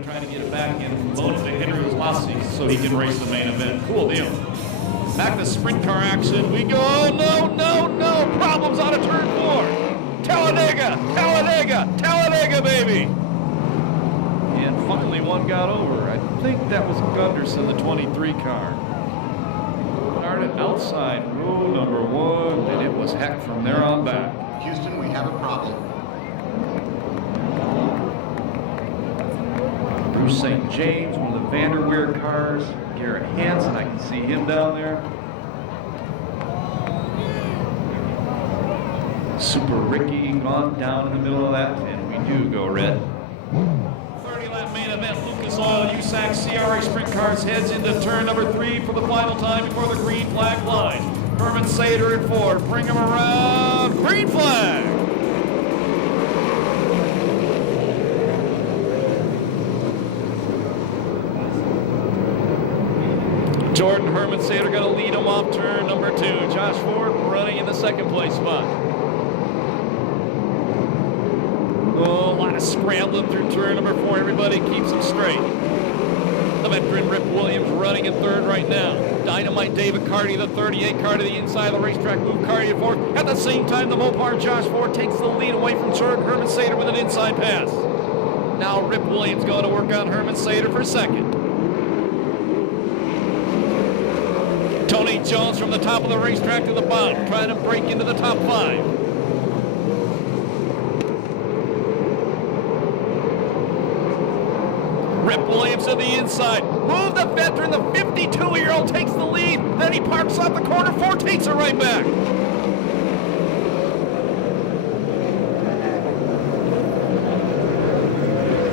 to try to get it back and load it to Henry Lassie so he can race the main event. Cool deal. Back to sprint car action. We go. Oh, no. Problems out of turn 4. Talladega, baby. And finally one got over. I think that was Gunderson, the 23 car. Started outside row number 1, and it was heck from there on back. Houston, we have a problem. Bruce St. James, one of the Vanderweer cars. Garrett Hansen, I can see him down there. Super Ricky gone down in the middle of that, and we do go red. 30-lap main event, Lucas Oil, USAC, CRA Sprint Cars heads into turn number 3 for the final time before the green flag line. Herman Sater and Ford, bring him around, green flag! Jordan Herman Sater going to lead him off turn number 2. Josh Ford running in the second place spot. Oh, a lot of scrambling through turn number 4. Everybody keeps them straight. The veteran Rip Williams running in third right now. Dynamite David Carty, the 38 car to the inside of the racetrack, move Carty to fourth. At the same time, the Mopar Josh Ford takes the lead away from Jordan Herman Sater with an inside pass. Now Rip Williams going to work on Herman Sater for second. Tony Jones from the top of the racetrack to the bottom, trying to break into the top 5. Rip Williams to the inside. Move the veteran, the 52-year-old takes the lead. Then he parks off the corner. Ford takes it right back.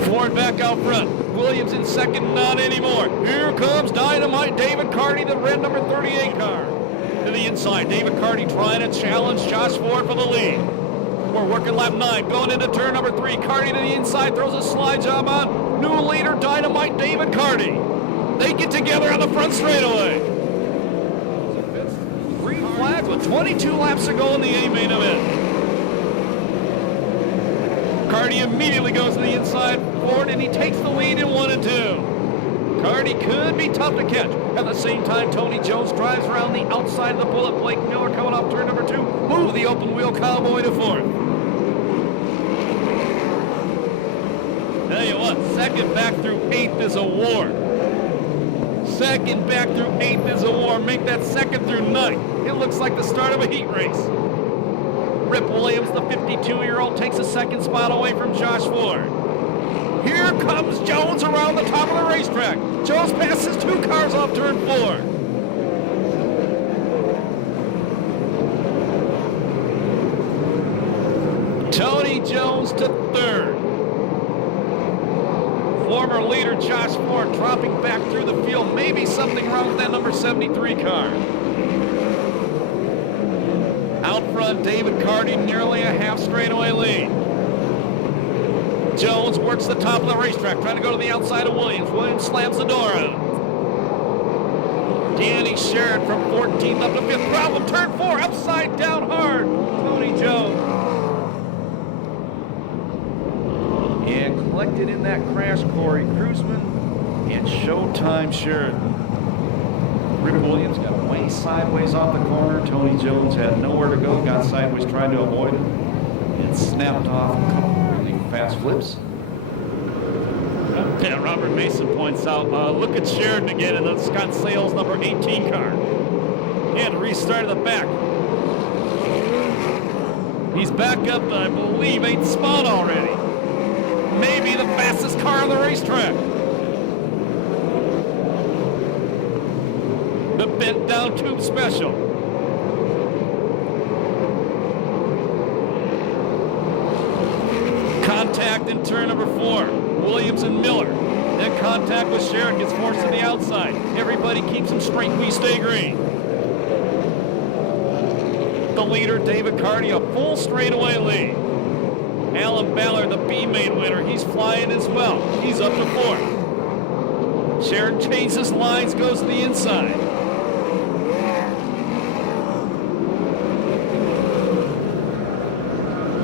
Ford back out front. Williams in second, not anymore. Here comes Dynamite David Carty, the red number 38 car. To the inside, David Carty trying to challenge Josh Ford for the lead. We're working lap 9, going into turn number 3. Carty to the inside, throws a slide job on. New leader, Dynamite David Carty. They get together on the front straightaway. Green flag with 22 laps to go in the A main event. Carty immediately goes to the inside Ford, and he takes the lead in 1 and 2. Carty could be tough to catch. At the same time, Tony Jones drives around the outside of the bullet. Blake Miller coming off turn number 2. Move the open wheel cowboy to 4th. Tell you what, second back through 8th is a war. Second back through 8th is a war. Make that second through 9th. It looks like the start of a heat race. Rip Williams, the 52-year-old, takes a second spot away from Josh Ford. Here comes Jones around the top of the racetrack. Jones passes 2 cars off turn 4. Tony Jones to 3rd. Former leader Josh Ford dropping back through the field. Maybe something wrong with that number 73 car. Out front, David Carty, nearly a half straightaway lead. Jones works the top of the racetrack, trying to go to the outside of Williams. Williams slams the door out. Danny Sherritt from 14th up to 5th. Problem, turn 4, upside down hard. Tony Jones. And collected in that crash, Corey Kruzman and Showtime Sherritt. Rip Williams got way sideways off the corner. Tony Jones had nowhere to go, got sideways trying to avoid it, and snapped off a couple really fast flips. Yeah, Robert Mason points out, look at Sheridan again in the Scott Sales number 18 car. And restart at the back. He's back up to, I believe, 8th spot already. Maybe the fastest car on the racetrack. The bent down tube special. Contact in turn number 4. Williams and Miller. Then contact with Sherritt, gets forced to the outside. Everybody keeps him straight, we stay green. The leader, David Carty, a full straightaway lead. Alan Ballard, the B main winner, he's flying as well. He's up to 4th. Sherritt changes lines, goes to the inside.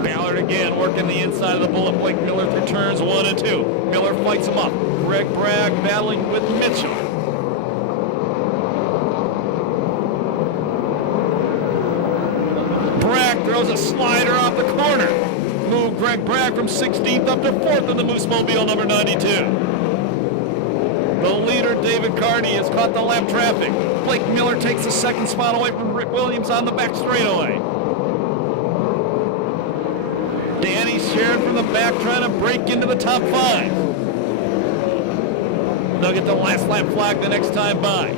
Ballard again working the inside of the bullet. Blake Miller through turns 1 and 2. Miller fights him up. Greg Bragg battling with Mitchell. Bragg throws a slider off the corner. Move Greg Bragg from 16th up to 4th in the Moose Mobile number 92. The leader, David Carney, has caught the lap traffic. Blake Miller takes the second spot away from Rick Williams on the back straightaway. Danny Sharon from the back trying to break into the top 5. They'll get the last lap flag the next time by.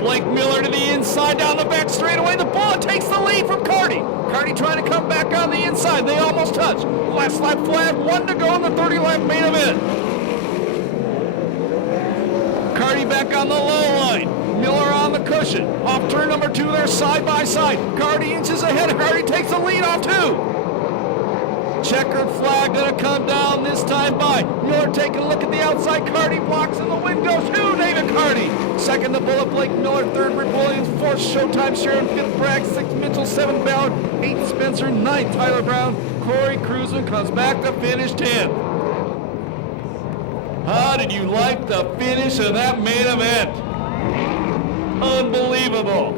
Blake Miller to the inside down the back straightaway. The Bullet takes the lead from Carney. Carney trying to come back on the inside. They almost touch. Last lap flag, 1 to go in the 30-lap main event. Carney back on the low line. Miller on the cushion. Off turn number 2, they're side by side. Carney inches ahead. Carney takes the lead off 2. Checkered flag gonna come down this time by. Miller taking a look at the outside. Carney blocks and the win goes to David Carney. Second, the Bullet, Blake Miller. Third, Rick Williams. Fourth, Showtime Sharon. Fifth, Bragg. Sixth, Mitchell. Seventh, Ballard. Eighth, Spencer. Ninth, Tyler Brown. Corey Cruzen comes back to finish 10th. How did you like the finish of that main event? Unbelievable.